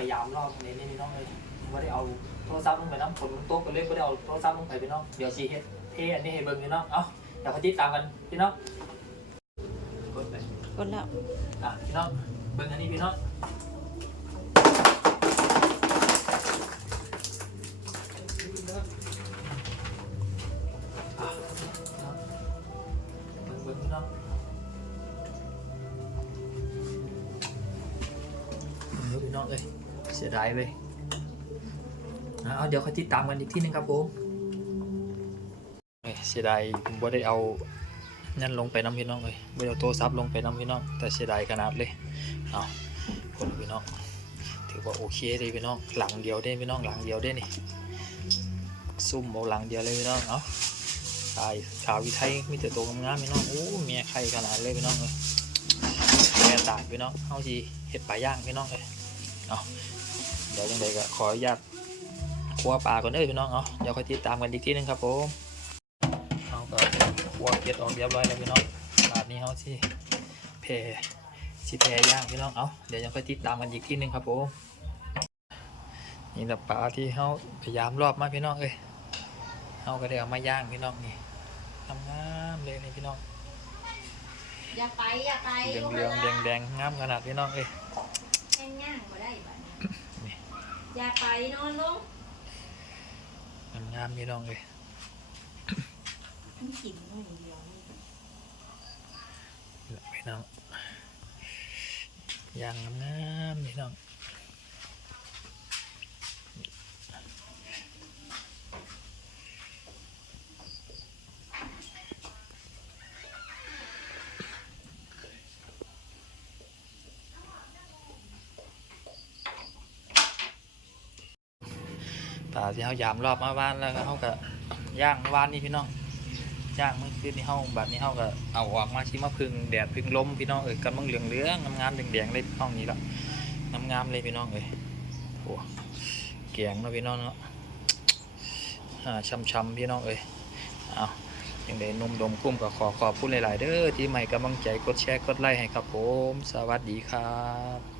พยายามรอบในนี่พี่น้องเลยไม่ได้เอาโทรศัพท์ลงไปน้ำฝนมันตกก็เลยไม่ได้เอาโทรศัพท์ลงไปพี่น้องเดี๋ยวชีเฮ็ดเทอันนี้ให้เบิ่งพี่น้องเอ้าเดี๋ยวพอติดตามกันพี่น้องกดไปกดแล้วอะพี่น้องเบิ่งอันนี้พี่น้องอะเบิ่งเบิ่งพี่น้องเออพี่น้องเอ้ย เสียดายเลยเอาเดี๋ยวค่อยติดตามกันอีกที่นึงครับผมเอ้เสียดายผมบ่ได้เอานั่นลงไปน้ำพี่น้องเลยไม่ได้เอาโทรศัพท์ลงไปน้ำพี่น้อง แต่เสียดายขนาดเลยเอาคนพี่น้องถือว่าโอเคเลยพี่น้องหลังเดียวได้พี่น้องหลังเดียวได้นี่ซุ่มเอาหลังเดียวเลยพี่น้องเอาตายชาววิไทยมีแต่ตัวงามๆพี่น้องโอ้เมียใครขนาดเลยพี่น้องเลยแม่ตายพี่น้องเอาทีเห็ดปลาย่างพี่น้องเลย เอาเดี๋ยวยังไงก็ขออนุญาตครัวปลาก่อนเด้อพี่น้องเอาเดี๋ยวค่อยติดตามกันอีกทีนึงครับผมเอาก็คั่วเกล็ดออกเรียบร้อยแล้วพี่น้องบาดนี้เขาที่แพรสิแพรย่างพี่น้องเอาเดี๋ยวยังไปติดตามกันอีกที่หนึ่งครับผมนี่แหละปลาที่เขาพยายามรอบมาพี่น้องเอ้ยเขาก็ได้เอามาย่างพี่น้องนี่ทำงามเลยนี่พี่น้องอย่าไปอย่าไปเหลืองเหลืองแดงแดงๆงามขนาดพี่น้องเอ้ย แห้งย่างมาได้บัดนี้นี่อย่าไปนอนลงงามงามๆพี่น้องเอ้ยมันกินหน่อยเดียวนี่นี่แหละพี่น้องย่างงามๆพี่น้อง ปลาที่เขายามรอบมาบ้านแล้วก็เขาก็ย่างวานนี่พี่น้องย่างเมื่อคืนนี่เขาบัดนี้เขาก็เอาออกมาชิมาพึ่งแดดพึ่งลมพี่น้องเอ้ยกำลังเหลืองเหลืองงามๆแดงๆเลยห้องนี้ละงามๆเลยพี่น้องเอ้ยโอ้เกียงเนาะพี่น้องเนาะอ่าช้ำๆพี่น้องเอ้ยเอาอย่างใดนมดมกุ้มก็ขอขอบคุณหลาย ๆ เด้อที่ใหม่กำลังใจกดแชร์กดไลค์ให้ครับผม สวัสดีครับ